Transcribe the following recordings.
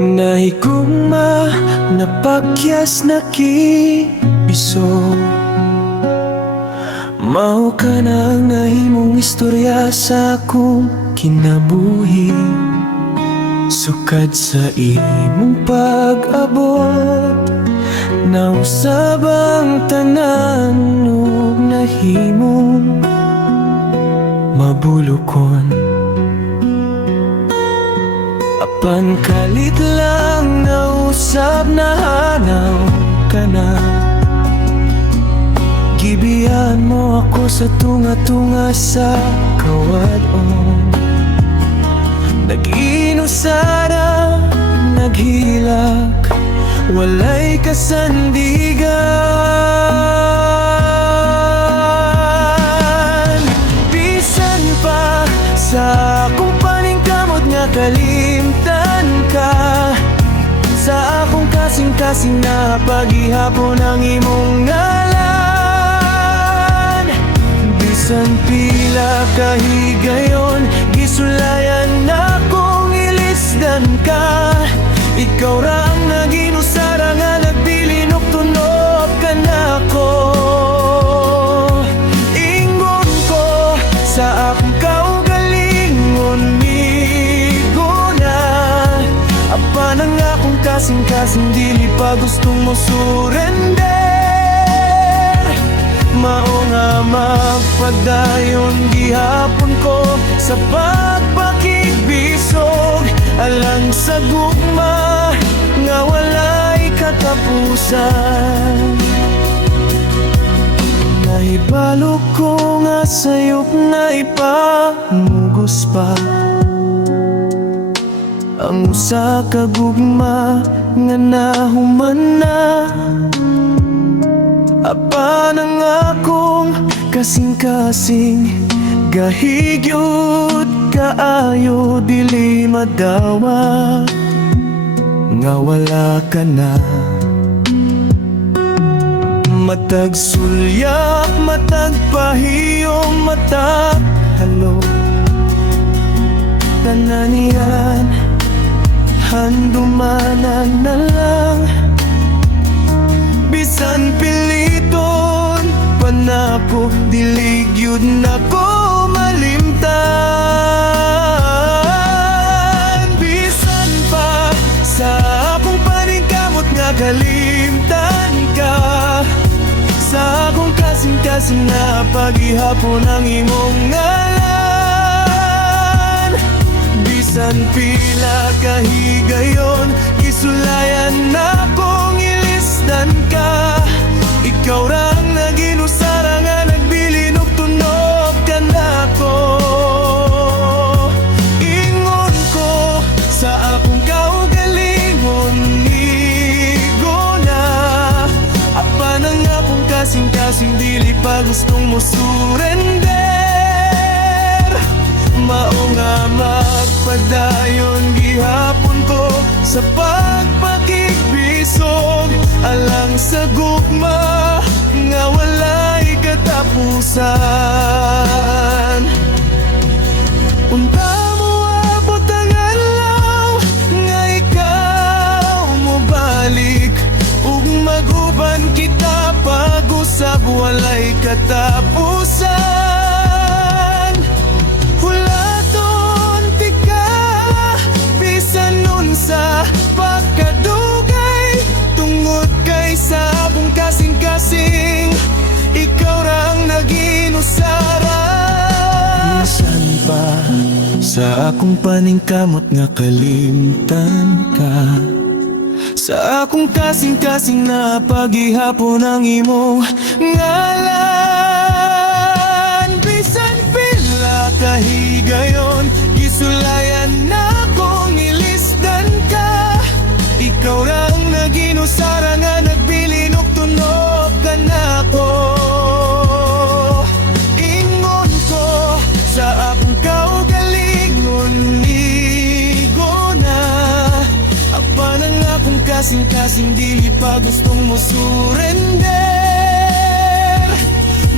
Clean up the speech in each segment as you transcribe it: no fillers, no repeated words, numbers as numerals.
Nahigugma, napakyas na kibiso. Mao ka na ang nahimong istorya sa akong kinabuhi. Sukad sa imong pag-abot, nausab ang tanan ug nahimong mabulokon. Apan kalit lang nausab na hanaw ka na. Gibiyan mo ako sa tunga-tunga sa kawadon. Nag-inusara, naghilak, walay kasandigan. Bisan pa sa akong paningkamot nga kalimtan ka, sa akong kasing-kasing na paghihapon ang imong ngalan. Bisan pila kahigayon, gisulayan akong ilisdan ka. Ikaw ra ang naginusara nga nagbilin ug tunop ka nako. Ingon ko sa akong kaugalingon, migo na. Apan ang akong kasing-kasing dili pa gustong mo surrender. Mao nga magpadayon gihapon ko sa pagpakigbisog, alang sa gugma nga walay katapusan. Nahibalo ko nga sayop na ipamugos pa ang usa ka gugma nga nahuman na. Apan ang akong kasing-kasing gahigyot kaayo dili madawa nga wala ka na. Matag sulyak, matag pahiyom, matag halo, tanan yan handumanan na lang. Bisan piliton panako, dili gyud nako malimtan. Bisan pa sa akong paningkamot nga kalimtan ka, sa akong kasing-kasing na paghihapon ang imong ngalan. Bisan pila kahigayon, isulayan akong ilisdan ka. Ikaw ra ang naginusara nga nagbilin ug tunop ka nako. Ingon ko sa akong kaugalingon, migo na. Apan ang akong kasing-kasing dili pa gustong mo surrender. Mao nga magpadayon gihapon ko sa pagpakigbisog, alang sa gugma nga walay katapusan. Unta mo abot ang adlaw nga ikaw mo balik, ug maguban kita pag-usab walay katapusan. Hulaton tika bisan unsa pagkadugay, tungod kay sa akong kasing-kasing ikaw ra ang naginusara. Bisan pa sa akong paningkamot nga kalimtan ka, sa akong kasing-kasing na paghihapon ang imong ngalan. Bisan pila kahigayon, gisulayan akong ilisdan ka. Ikaw ra ang naginusara nga nagbilin ug tunop ka nako. Ingon ko sa akong kaugalingon, migo na. Apan ang akong kasing-kasing dili pa gustong mo surrender.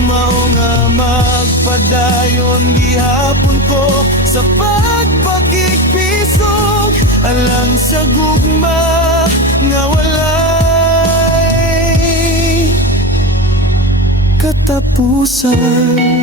Mao nga magpadayon gihapon ko sa pagpakikpisog, alang sa gugma nga walay katapusan.